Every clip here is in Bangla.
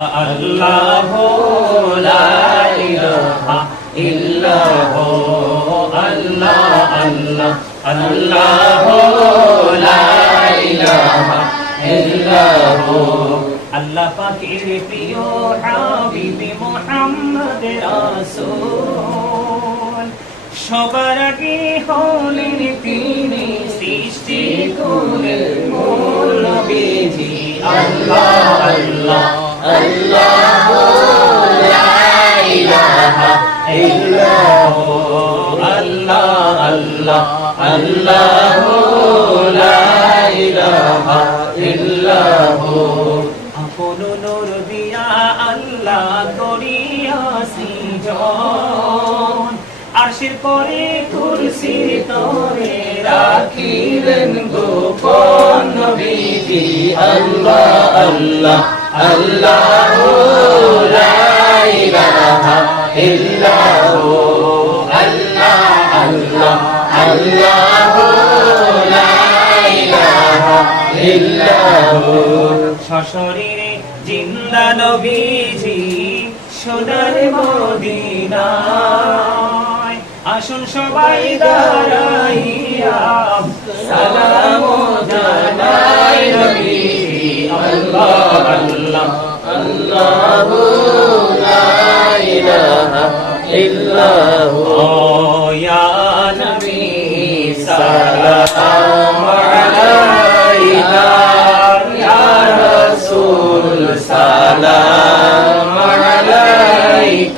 আল্লাহ আল্লাহ আল্লাহ পাকের প্রিয় হাবিবি মুহাম্মদ রাসূল। সবার আগে হলেন তিনি সৃষ্টি করে মূল নবীজি। আল্লাহ আল্লাহ। আপন নূর দিয়া আল্লাহ করিয়াছি জন আরশের পরে কুরসির তরে রাখিলেন গোপন নবীজি। আল্লাহ আল্লাহ আল্লাহ লা ইলাহা ইল্লাহ, আল্লাহ আল্লাহ আল্লাহ সশরীরে জিন্দা নবীজি সোনার মদিনায়। আসুন সবাই দাঁড়াইয়া, সালাম জানাই নবীজি।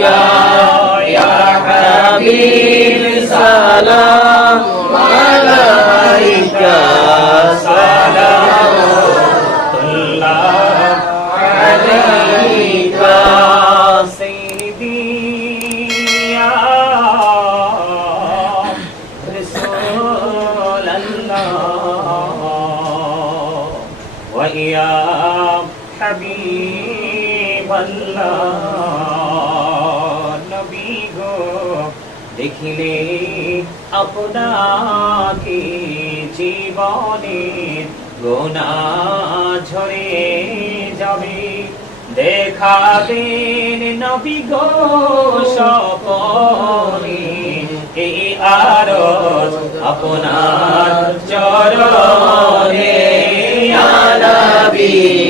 يا يا حبيب سلام عليك سلام الله عليك سيدي يا رسول الله ويا حبيب الله. নবী গো। দেখিলে আপনাকে জীবনের গোনা ঝরে যাবে। দেখাবেন নবী গো সপনে এই আরজ আপনার চরণে। ইয়া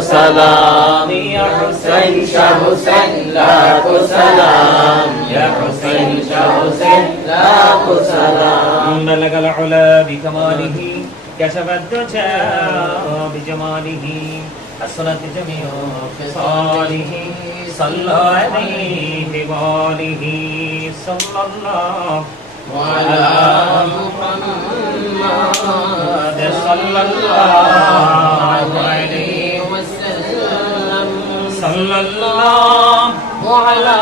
سلام يا حسين شاه حسين لاك سلام يا حسين شاه حسين لاك سلام بلغ العلا بكماله كشف الدجى بجماله حسنت جميع خصاله صلى عليه وآله صلى الله وعلى محمد صلى الله صلى الله على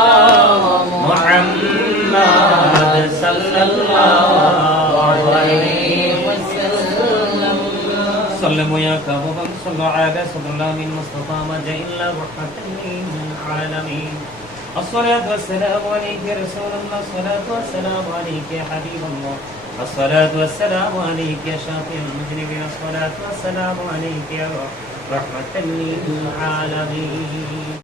محمد صلى الله عليه وسلم سلموا يا كهوبا صلوا على صلى الله من مصطفى ما جاء إلا رحمة للعالمين الصلاة والسلام عليك يا رسول الله الصلاة والسلام عليك يا حبيب الله الصلاة والسلام عليك يا شافي المذنبين الصلاة والسلام عليك يا رحمة للعالمين